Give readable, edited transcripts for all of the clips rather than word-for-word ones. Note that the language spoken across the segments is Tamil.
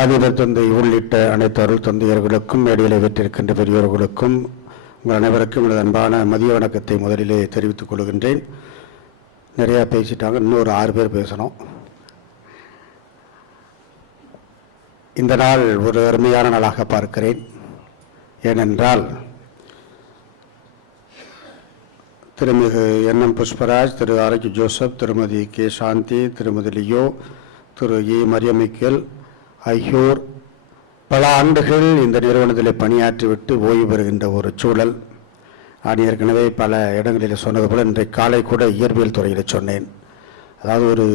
அதிபர் தந்தை உள்ளிட்ட அனைத்து அருள் தந்தையர்களுக்கும் மேடையில் வெற்றிருக்கின்ற பெரியோர்களுக்கும் உங்கள் அனைவருக்கும் எனது அன்பான மதிய வணக்கத்தை முதலிலே தெரிவித்துக் கொள்கின்றேன். நிறையா பேசிட்டாங்க, இன்னொரு 6 பேர் பேசணும். இந்த நாள் ஒரு அருமையான நாளாக பார்க்கிறேன். ஏனென்றால் திருமிகு என்.எம். புஷ்பராஜ், திரு ஆரோக்கிய ஜோசப், திருமதி கே. சாந்தி, திருமதி லியோ, திரு ஏ. மரியமிக்கேல் ஆகியோர் பல ஆண்டுகள் இந்த நிறுவனத்தில் பணியாற்றிவிட்டு ஓய்வு பெறுகின்ற ஒரு சூழல். நான் ஏற்கனவே பல இடங்களில் சொன்னது போல் இன்றைக்கு காலை கூட இயற்பியல் துறையில் சொன்னேன். அதாவது ஒரு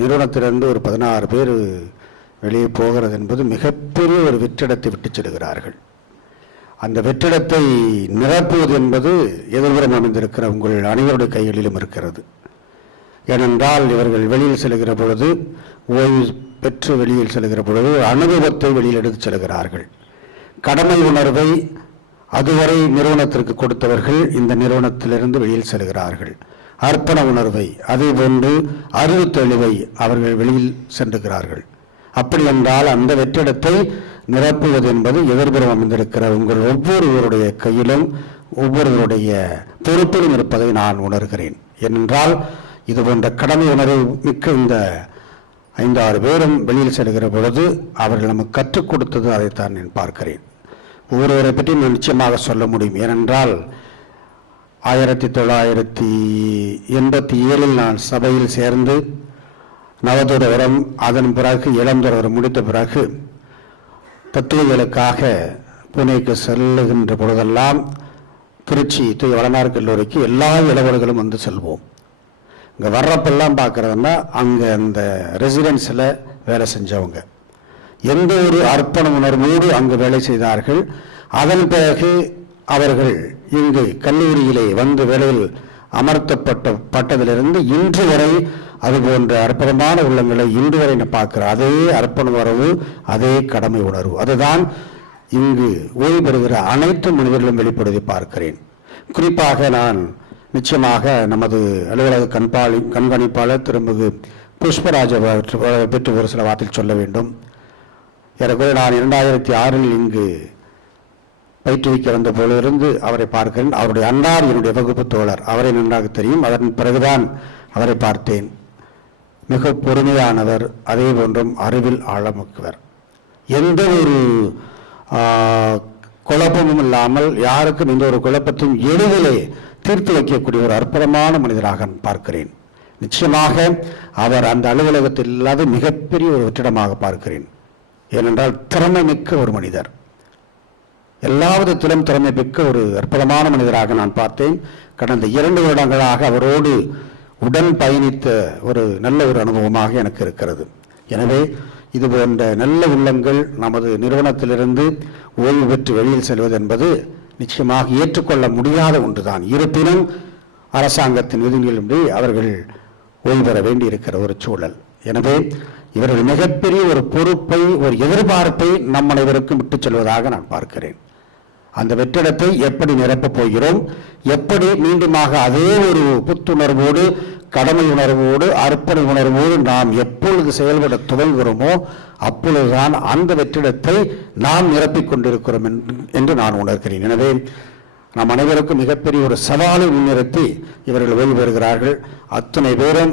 நிறுவனத்திலிருந்து ஒரு 16 பேர் வெளியே போகிறது என்பது மிகப்பெரிய ஒரு வெற்றிடத்தை விட்டு செல்கிறார்கள். அந்த வெற்றிடத்தை நிரப்புவது என்பது எதிர்புறம் அமைந்திருக்கிற உங்கள் அனைவருடைய கைகளிலும் இருக்கிறது. ஏனென்றால் இவர்கள் வெளியில் செல்கிற பொழுது, ஓய்வு பெற்று வெளியில் செல்கிற பொழுது அனுபவத்தை வெளியில் எடுத்துச் செல்கிறார்கள். கடமை உணர்வை அதுவரை நிறுவனத்திற்கு கொடுத்தவர்கள் இந்த நிறுவனத்திலிருந்து வெளியில் செல்கிறார்கள். அர்ப்பண உணர்வை, அதே போன்று அறிவு தெளிவை அவர்கள் வெளியில் சென்றுகிறார்கள். அப்படி என்றால் அந்த வெற்றிடத்தை நிரப்புவது என்பது எதிர்புறம் அமைந்திருக்கிற உங்கள் ஒவ்வொருவருடைய கையிலும் ஒவ்வொருவருடைய பொறுப்பிலும் இருப்பதை நான் உணர்கிறேன். ஏனென்றால் இது போன்ற கடமை உணர்வு மிக்க இந்த 5-6 பேரும் வெளியில் செல்கிற பொழுது அவர்கள் நமக்கு கற்றுக் கொடுத்தது அதைத்தான் நான் பார்க்கிறேன். ஒவ்வொருவரை பற்றி நான் நிச்சயமாக சொல்ல முடியும். ஏனென்றால் 1987 நான் சபையில் சேர்ந்து நவதுறவரம், அதன் பிறகு இளந்துறவரம் முடித்த பிறகு தத்துவங்களுக்காக புனேக்கு செல்லுகின்ற பொழுதெல்லாம் திருச்சி வளனார் கல்லூரிக்கு எல்லா இளவல்களும் வந்து செல்வோம். இங்கே வர்றப்பெல்லாம் பார்க்குறதுன்னா அங்கே அந்த ரெசிடென்ஸில் வேலை செஞ்சவங்க எந்த ஒரு அர்ப்பண உணர்வோடு அங்கு வேலை செய்தார்கள். அதன் பிறகு அவர்கள் இங்கு கல்லூரியிலே வந்து வேலையில் அமர்த்தப்பட்டதிலிருந்து இன்று வரை அது போன்ற அற்புதமான உள்ளங்களை இன்று வரை நான் பார்க்கிறேன். அதே அர்ப்பண உணர்வு, அதே கடமை உணர்வு, அதுதான் இங்கு ஓய்வு பெறுகிற அனைத்து மனிதர்களும் வெளிப்படுத்தி பார்க்கிறேன். குறிப்பாக நான் நிச்சயமாக நமது அலுவலக கண்காணிப்பாளர் திருமிகு புஷ்பராஜ் பற்றி ஒரு சில வார்த்தையில் சொல்ல வேண்டும். ஏறக்குறைய நான் 2006 இங்கு பயிற்றுவிக்க வந்த போலிருந்து அவரை பார்க்கிறேன். அவருடைய அன்னார் என்னுடைய வகுப்பு தோழர், அவரை நன்றாக தெரியும். அதன் பிறகுதான் அவரை பார்த்தேன். மிக பொறுமையானவர், அதே போன்றும் அறிவில் ஆழமிக்கவர். எந்த ஒரு குழப்பமும் இல்லாமல் யாருக்கும் எந்த ஒரு குழப்பத்தையும் எளிதிலே தீர்த்து வைக்கக்கூடிய ஒரு அற்புதமான மனிதராக பார்க்கிறேன். நிச்சயமாக அவர் அந்த அலுவலகத்தில் இல்லாத மிகப்பெரிய ஒரு வெற்றிடமாக பார்க்கிறேன். ஏனென்றால் திறமை மிக்க ஒரு மனிதர், எல்லா விதத்திலும் திறமை மிக்க ஒரு அற்புதமான மனிதராக நான் பார்த்தேன். கடந்த 2 வருடங்களாக அவரோடு உடன் பயணித்த ஒரு நல்ல ஒரு அனுபவமாக எனக்கு இருக்கிறது. எனவே இது போன்ற நல்ல உள்ளங்கள் நமது நிறுவனத்திலிருந்து ஓய்வு பெற்று வெளியில் செல்வது என்பது நிச்சயமாக ஏற்றுக்கொள்ள முடியாத ஒன்றுதான். இருப்பினும் அரசாங்கத்தின் விதிகளின்படி அவர்கள் ஓய்வு பெற வேண்டி இருக்கிற ஒரு சூழல். எனவே இவர்கள் மிகப்பெரிய ஒரு பொறுப்பை, ஒரு எதிர்பார்ப்பை நம் அனைவருக்கும் விட்டுச் செல்வதாக நான் பார்க்கிறேன். அந்த வெற்றிடத்தை எப்படி நிரப்பப் போகிறோம், எப்படி மீண்டுமாக அதே ஒரு புத்துணர்வோடு, கடமை உணர்வோடு, அர்ப்பணை உணர்வோடு நாம் எப்பொழுது செயல்பட துவங்குகிறோமோ அப்பொழுதுதான் அந்த வெற்றிடத்தை நாம் நிரப்பிக் கொண்டிருக்கிறோம் என்று நான் உணர்கிறேன். எனவே நாம் அனைவருக்கும் மிகப்பெரிய ஒரு சவாலை முன்னிறுத்தி இவர்கள் ஓய்வு பெறுகிறார்கள். அத்தனை பேரும்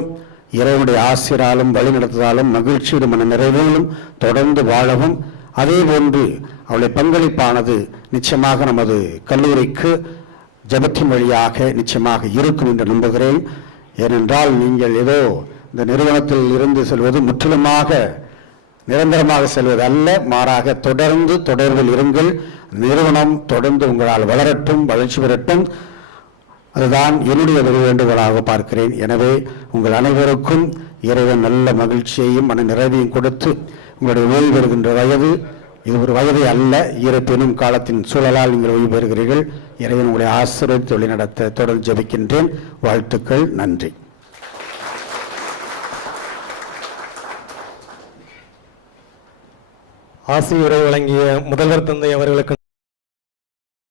இறைவனுடைய ஆசிராலும் வழிநடத்துதலும் மகிழ்ச்சியும் மன நிறைவிலும் தொடர்ந்து வாழவும், அதே போன்று அவளுடைய பங்களிப்பானது நிச்சயமாக நமது கல்லூரிக்கு ஜபத்தின் வழியாக நிச்சயமாக இருக்கும் என்று நம்புகிறேன். ஏனென்றால் நீங்கள் ஏதோ இந்த நிறுவனத்தில் இருந்து செல்வது முற்றிலுமாக நிரந்தரமாக செல்வது அல்ல, மாறாக தொடர்ந்து தொடர்பில் இருங்கள். நிறுவனம் தொடர்ந்து உங்களால் வளரட்டும், வளர்ச்சி பெறட்டும். அதுதான் என்னுடைய வேண்டுகோளாக பார்க்கிறேன். எனவே உங்கள் அனைவருக்கும் இறைவன் நல்ல மகிழ்ச்சியையும் மன நிறைவையும் கொடுத்து உங்களுடைய ஓய்வு பெறுகின்ற வயது இது ஒரு வயதை அல்ல, இருப்பினும் காலத்தின் சூழலால் நீங்கள் ஓய்வு பெறுகிறீர்கள். இறைவன் உங்களை ஆசீர்வதித்து வழிநடத்த தொடர்ந்து ஜெபிக்கின்றேன். வாழ்த்துக்கள். நன்றி. ஆசியுரை வழங்கிய முதல்வர் தந்தை அவர்களுக்கு